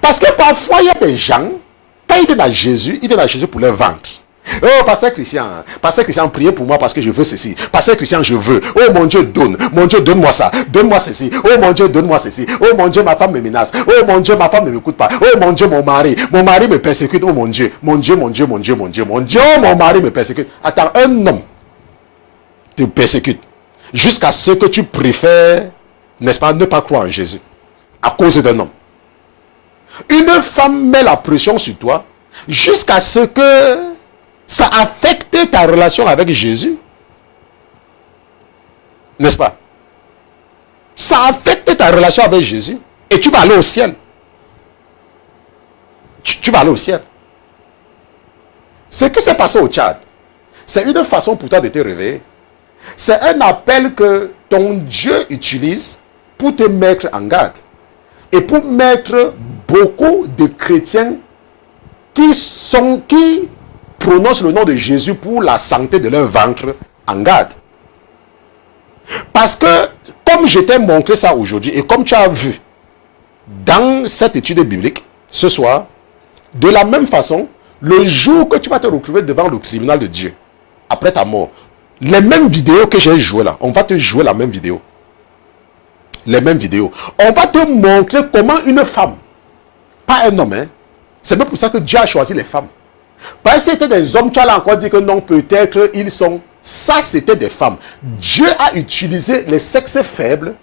Parce que parfois, il y a des gens, quand ils viennent à Jésus, ils viennent à Jésus pour leur ventre. Oh, pasteur Christian, priez pour moi parce que je veux ceci. Pasteur Christian, je veux. Oh mon Dieu, donne. Mon Dieu, donne-moi ça. Donne-moi ceci. Oh mon Dieu, donne-moi ceci. Oh mon Dieu, ma femme me menace. Oh mon Dieu, ma femme ne m'écoute pas. Oh mon Dieu, mon mari me persécute. Oh mon Dieu, mon Dieu, mon Dieu, mon Dieu, mon Dieu, mon Dieu, mon mari me persécute. Attends, un homme te persécute jusqu'à ce que tu préfères, n'est-ce pas, ne pas croire en Jésus à cause d'un homme. Une femme met la pression sur toi jusqu'à ce que ça affecte ta relation avec Jésus. N'est-ce pas? Ça affecte ta relation avec Jésus. Et tu vas aller au ciel. Tu vas aller au ciel. Ce qui s'est passé au Tchad, c'est une façon pour toi de te réveiller. C'est un appel que ton Dieu utilise pour te mettre en garde. Et pour mettre beaucoup de chrétiens qui prononcent le nom de Jésus pour la santé de leur ventre en garde. Parce que, comme je t'ai montré ça aujourd'hui, et comme tu as vu dans cette étude biblique, ce soir, de la même façon, le jour que tu vas te retrouver devant le tribunal de Dieu, après ta mort, les mêmes vidéos que j'ai jouées là, on va te jouer la même vidéo. Les mêmes vidéos. On va te montrer comment une femme, pas un homme, hein, c'est même pour ça que Dieu a choisi les femmes. Parce que c'était des hommes, tu as encore dit que non, peut-être ils sont. Ça, c'était des femmes. Dieu a utilisé les sexes faibles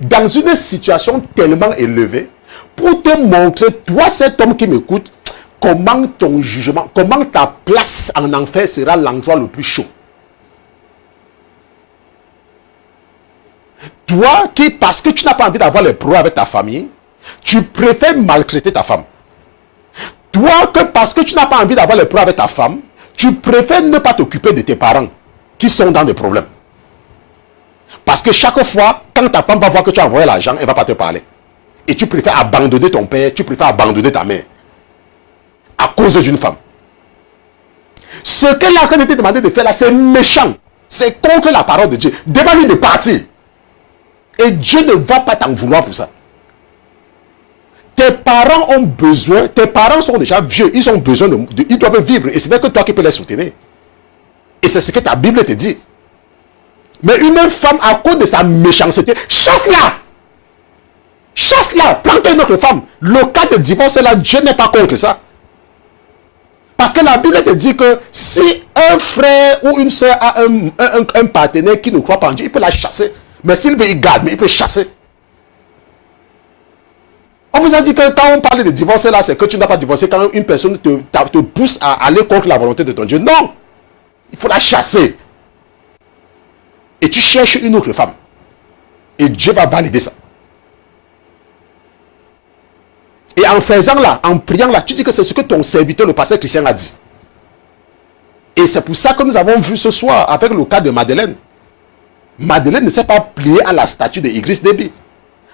dans une situation tellement élevée pour te montrer, toi, cet homme qui m'écoute, comment ton jugement, comment ta place en enfer sera l'endroit le plus chaud. Toi qui, parce que tu n'as pas envie d'avoir les problèmes avec ta famille, tu préfères maltraiter ta femme. Toi que parce que tu n'as pas envie d'avoir les problèmes avec ta femme, tu préfères ne pas t'occuper de tes parents qui sont dans des problèmes. Parce que chaque fois, quand ta femme va voir que tu as envoyé l'argent, elle ne va pas te parler. Et tu préfères abandonner ton père, tu préfères abandonner ta mère. À cause d'une femme. Ce qu'elle a été demandé de faire là, c'est méchant. C'est contre la parole de Dieu. Demande-lui de partir. Et Dieu ne va pas t'en vouloir pour ça. Tes parents ont besoin, tes parents sont déjà vieux, ils ont besoin ils doivent vivre. Et ce n'est que toi qui peux les soutenir. Et c'est ce que ta Bible te dit. Mais une femme, à cause de sa méchanceté, chasse-la. Chasse-la. Prends-toi une autre femme. Le cas de divorce là, Dieu n'est pas contre ça. Parce que la Bible te dit que si un frère ou une soeur a un partenaire qui ne croit pas en Dieu, il peut la chasser. Mais s'il veut, il garde, mais il peut chasser. On vous a dit que quand on parle de divorce là, c'est que tu n'as pas divorcé quand une personne te pousse à aller contre la volonté de ton Dieu. Non. Il faut la chasser. Et tu cherches une autre femme. Et Dieu va valider ça. Et en faisant là, en priant là, tu dis que c'est ce que ton serviteur, le pasteur Christian, a dit. Et c'est pour ça que nous avons vu ce soir, avec le cas de Madeleine. Madeleine ne s'est pas pliée à la statue de Idriss Déby.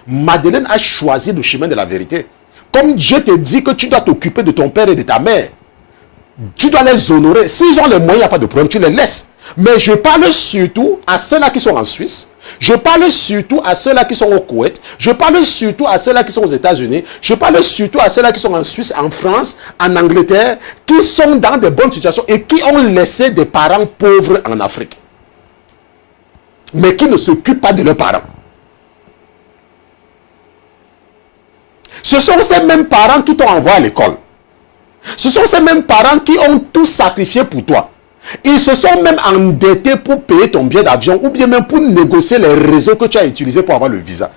Madeleine a choisi le chemin de la vérité. Comme Dieu te dit que tu dois t'occuper de ton père et de ta mère, tu dois les honorer. S'ils ont les moyens, il n'y a pas de problème, tu les laisses. Mais je parle surtout à ceux-là qui sont en Suisse. Je parle surtout à ceux-là qui sont au Koweït. Je parle surtout à ceux-là qui sont aux États-Unis. Je parle surtout à ceux-là qui sont en Suisse, en France, en Angleterre, qui sont dans de bonnes situations et qui ont laissé des parents pauvres en Afrique. Mais qui ne s'occupent pas de leurs parents. Ce sont ces mêmes parents qui t'ont envoyé à l'école. Ce sont ces mêmes parents qui ont tout sacrifié pour toi. Ils se sont même endettés pour payer ton billet d'avion ou bien même pour négocier les réseaux que tu as utilisés pour avoir le visa.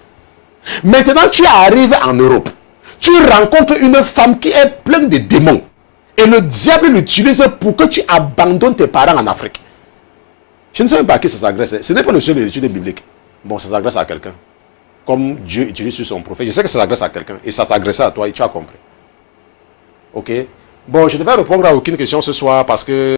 Maintenant, tu arrives en Europe. Tu rencontres une femme qui est pleine de démons. Et le diable l'utilise pour que tu abandonnes tes parents en Afrique. Je ne sais même pas à qui ça s'adresse. Ce n'est pas le seul de l'étude biblique. Bon, ça s'adresse à quelqu'un. Comme Dieu utilise sur son prophète. Je sais que ça s'adresse à quelqu'un. Et ça s'adresse à toi et tu as compris. Ok? Bon, je ne vais répondre à aucune question ce soir parce que...